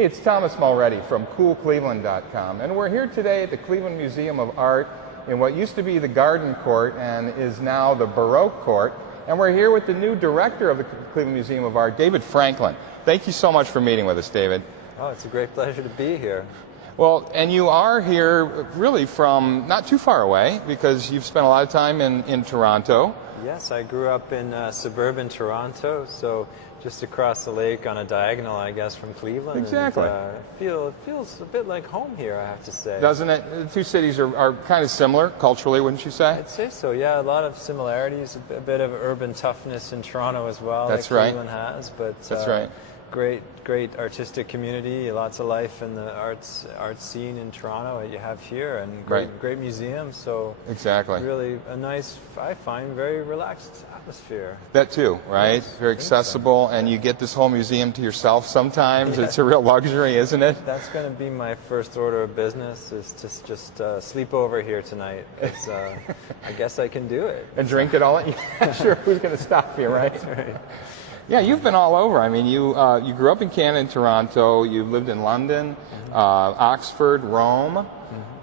Hey, it's Thomas Mulready from CoolCleveland.com, and we're here today at the Cleveland Museum of Art in what used to be the Garden Court and is now the Baroque Court, and we're here with the new director of the Cleveland Museum of Art, David Franklin. Thank you so much for meeting with us, David. Oh, it's a great pleasure to be here. Well, and you are here really from not too far away because you've spent a lot of time in Toronto. Yes, I grew up in suburban Toronto, so just across the lake on a diagonal, I guess, from Cleveland. Exactly. And, it feels a bit like home here, I have to say. Doesn't it? The two cities are kind of similar culturally, wouldn't you say? I'd say so, yeah. A lot of similarities, a bit of urban toughness in Toronto as well. That's like right. Cleveland has, but that's right. Great artistic community, lots of life in the arts scene in Toronto that you have here, and great museums. So exactly, really a nice, I find, very relaxed atmosphere. That too, right? Yes, very accessible, so. And you get this whole museum to yourself sometimes. Yeah. It's a real luxury, isn't it? That's going to be my first order of business, is to just sleep over here tonight, because I guess I can do it. And drink it all? Yeah, sure, who's going to stop you, right? That's right. Yeah, you've been all over. I mean, you grew up in Canada and Toronto. You lived in London, Oxford, Rome.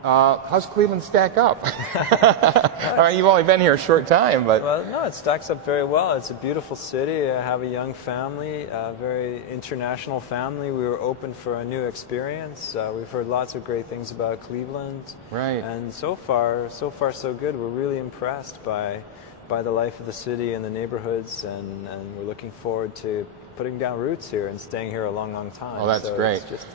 How's Cleveland stack up? I mean, you've only been here a short time, but... Well, no, it stacks up very well. It's a beautiful city. I have a young family, a very international family. We were open for a new experience. We've heard lots of great things about Cleveland. Right. And so far so good. We're really impressed by the life of the city and the neighborhoods, and we're looking forward to putting down roots here and staying here a long time. Oh, that's so great. It's just,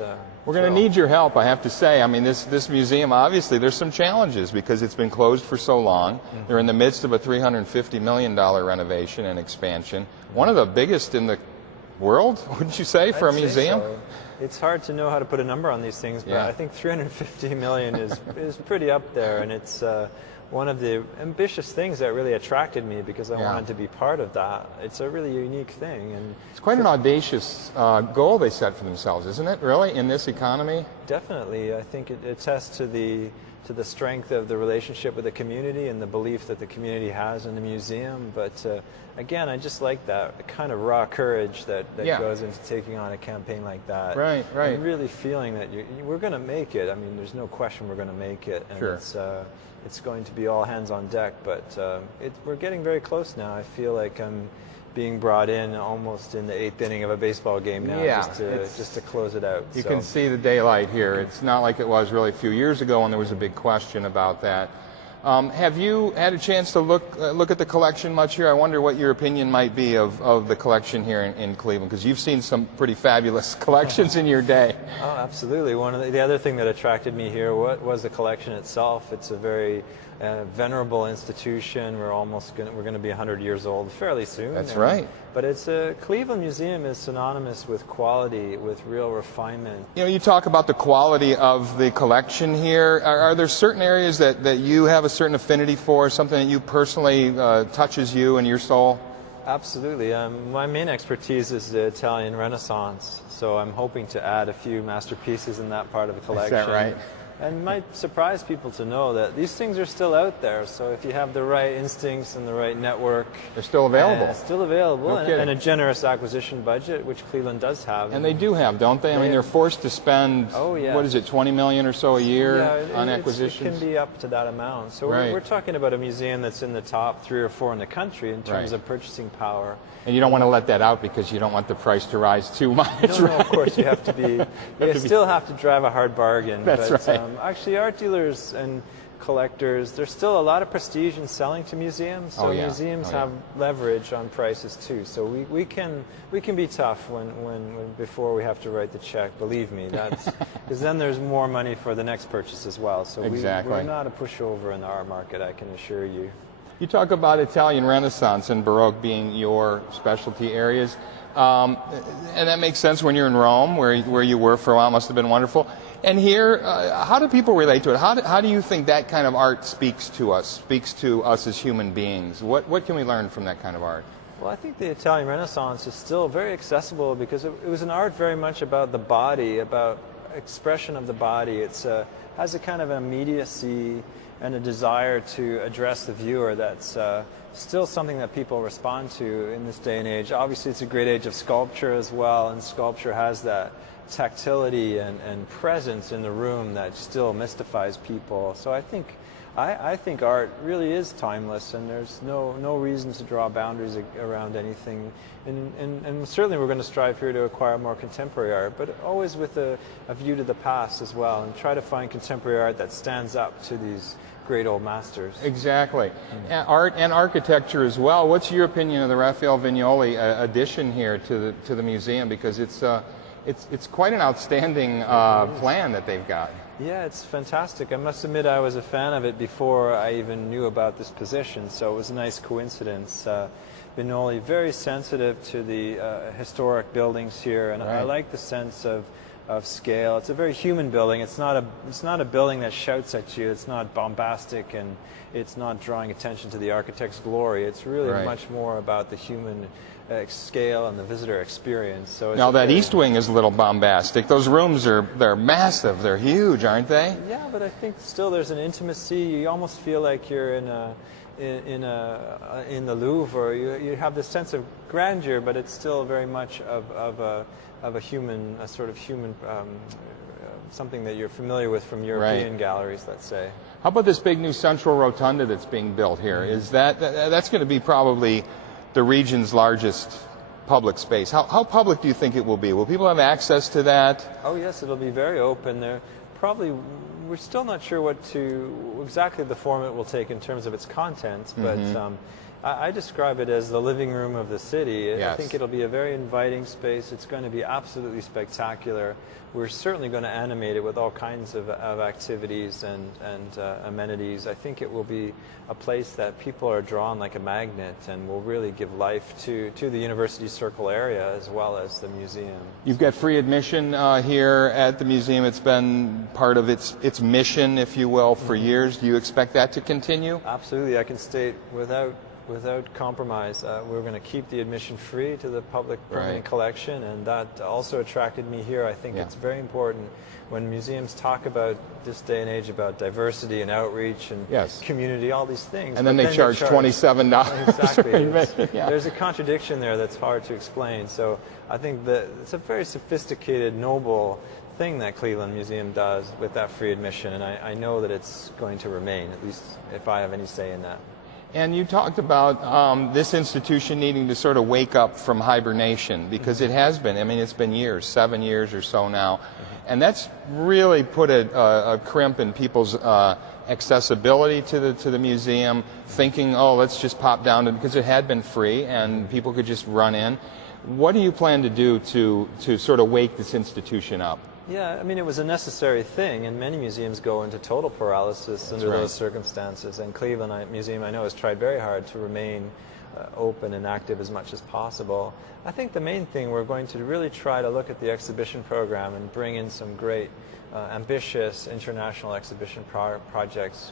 we're going to need your help, I have to say. I mean, this museum, obviously, there's some challenges because it's been closed for so long. Mm-hmm. They're in the midst of a $350 million renovation and expansion. One of the biggest in the world, wouldn't you say, for a museum? So. It's hard to know how to put a number on these things, but yeah. I think $350 million is pretty up there, and it's one of the ambitious things that really attracted me because I wanted to be part of that. It's a really unique thing, and it's quite an audacious goal they set for themselves, isn't it? Really, in this economy. Definitely, I think it attests to the strength of the relationship with the community and the belief that the community has in the museum. But again, I just like that kind of raw courage that goes into taking on a campaign like that. Right. And really feeling that we're going to make it. I mean, there's no question we're going to make it. And sure. It's going to be all hands on deck, but we're getting very close now. I feel like I'm being brought in almost in the 8th inning of a baseball game now, just to close it out. You can see the daylight here. It's not like it was really a few years ago when there was a big question about that. Have you had a chance to look at the collection much here? I wonder what your opinion might be of the collection here in Cleveland, because you've seen some pretty fabulous collections in your day. Oh, absolutely. One of the other thing that attracted me here was the collection itself. It's a very venerable institution. We're going to be 100 years old fairly soon. That's right. But Cleveland Museum is synonymous with quality, with real refinement. You know, you talk about the quality of the collection here. Are there certain areas that you have a certain affinity for, something that you personally touches you and your soul? Absolutely. My main expertise is the Italian Renaissance, so I'm hoping to add a few masterpieces in that part of the collection. Is that right? And it might surprise people to know that these things are still out there. So if you have the right instincts and the right network, they're still available. Still available, No kidding. And a generous acquisition budget, which Cleveland does have. And they do have, don't they? I mean, they're forced to spend, what is it, $20 million or so a year on acquisitions? It can be up to that amount. So we're talking about a museum that's in the top 3 or 4 in the country in terms of purchasing power. And you don't want to let that out because you don't want the price to rise too much. No, of course you have to be. You still have to drive a hard bargain. That's right. Actually, art dealers and collectors, there's still a lot of prestige in selling to museums. So museums have leverage on prices too. So we can be tough before we have to write the check. Believe me, that's because then there's more money for the next purchase as well. So we're not a pushover in the art market, I can assure you. You talk about Italian Renaissance and Baroque being your specialty areas, and that makes sense when you're in Rome, where you were for a while. Must have been wonderful. And here, how do people relate to it? How do you think that kind of art speaks to us as human beings? What can we learn from that kind of art? Well, I think the Italian Renaissance is still very accessible because it was an art very much about the body, about expression of the body. It has a kind of immediacy and a desire to address the viewer that's still something that people respond to in this day and age. Obviously, it's a great age of sculpture as well, and sculpture has that tactility and presence in the room that still mystifies people. So I think art really is timeless, and there's no reason to draw boundaries around anything. And certainly we're going to strive here to acquire more contemporary art, but always with a view to the past as well, and try to find contemporary art that stands up to these great old masters. Exactly. And art and architecture as well. What's your opinion of the Raphael Vinoly addition here to the museum? Because it's quite an outstanding plan that they've got. Yeah, it's fantastic. I must admit I was a fan of it before I even knew about this position, so it was a nice coincidence. Vinoly, very sensitive to the historic buildings here, and right. I like the sense of scale. It's a very human building. It's not a building that shouts at you. It's not bombastic, and it's not drawing attention to the architect's glory. It's really right. much more about the human scale and the visitor experience. So now that East Wing is a little bombastic. Those rooms they're massive. They're huge, aren't they? Yeah, but I think still there's an intimacy. You almost feel like you're in the Louvre, or you have this sense of grandeur, but it's still very much of a human, a sort of human, something that you're familiar with from European right. galleries, let's say. How about this big new central rotunda that's being built here? Is that's going to be probably the region's largest public space? How public do you think it will be? Will people have access to that? Oh yes, it'll be very open. We're still not sure exactly the form it will take in terms of its contents, but I describe it as the living room of the city. Yes. I think it'll be a very inviting space. It's going to be absolutely spectacular. We're certainly going to animate it with all kinds of activities and amenities. I think it will be a place that people are drawn like a magnet, and will really give life to the University Circle area as well as the museum. You've got free admission here at the museum. It's been part of its mission, if you will, for years. Do you expect that to continue? Absolutely. I can state without compromise, we're going to keep the admission free to the public permanent right. collection, and that also attracted me here. I think it's very important when museums talk about this day and age about diversity and outreach and yes. community, all these things. And then they charge $27. Exactly. Yeah. There's a contradiction there that's hard to explain. So I think that it's a very sophisticated, noble thing that Cleveland Museum does with that free admission, and I know that it's going to remain, at least if I have any say in that. And you talked about this institution needing to sort of wake up from hibernation, because it has been. I mean, it's been years, 7 years or so now. And that's really put a crimp in people's accessibility to the museum, thinking, oh, let's just pop down, because it had been free and people could just run in. What do you plan to do to sort of wake this institution up? Yeah, I mean, it was a necessary thing, and many museums go into total paralysis under those circumstances. And Cleveland Museum, I know, has tried very hard to remain open and active as much as possible. I think the main thing, we're going to really try to look at the exhibition program and bring in some great, ambitious international exhibition projects,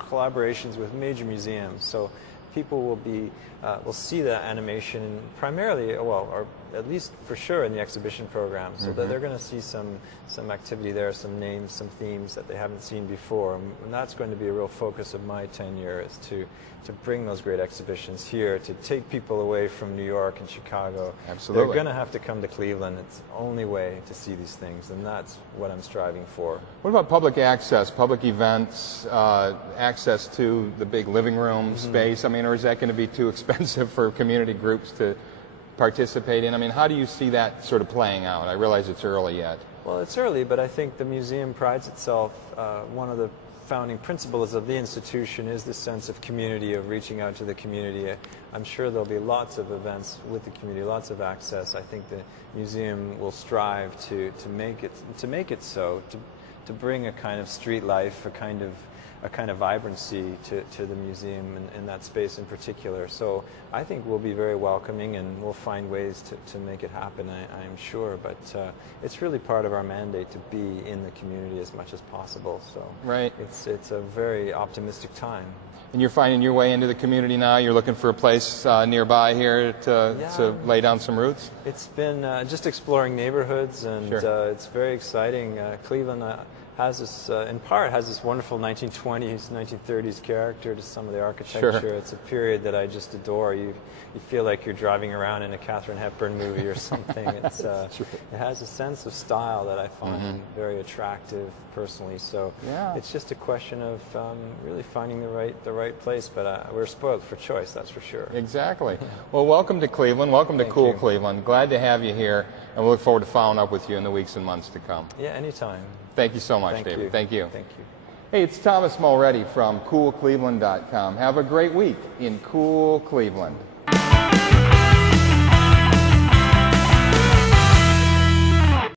collaborations with major museums. So people will see that animation primarily, well, or at least for sure in the exhibition program, so that they're going to see some activity there, some names, some themes that they haven't seen before, and that's going to be a real focus of my tenure, is to bring those great exhibitions here, to take people away from New York and Chicago. Absolutely. They're going to have to come to Cleveland. It's the only way to see these things, and that's what I'm striving for. What about public access, public events, access to the big living room space? I mean, or is that going to be too expensive for community groups to participate in? I mean, how do you see that sort of playing out? I realize it's early yet. Well, it's early, but I think the museum prides itself, one of the founding principles of the institution is this sense of community, of reaching out to the community. I'm sure there'll be lots of events with the community, lots of access. I think the museum will strive to make it so, to bring a kind of street life, a kind of vibrancy to the museum and that space in particular. So I think we'll be very welcoming, and we'll find ways to make it happen, I'm sure. But it's really part of our mandate to be in the community as much as possible. So right. It's a very optimistic time. And you're finding your way into the community now? You're looking for a place nearby here to lay down some roots? It's been just exploring neighborhoods, and it's very exciting. Cleveland, has this, in part, has this wonderful 1920s, 1930s character to some of the architecture. Sure. It's a period that I just adore. You feel like you're driving around in a Katharine Hepburn movie or something. It's, it has a sense of style that I find very attractive personally. So it's just a question of really finding the right place. But we're spoiled for choice, that's for sure. Exactly. Well, welcome to Cleveland. Welcome to Cool Cleveland. Glad to have you here, and we look forward to following up with you in the weeks and months to come. Yeah, anytime. Thank you so much, David. Thank you. Thank you. Hey, it's Thomas Mulready from CoolCleveland.com. Have a great week in Cool Cleveland.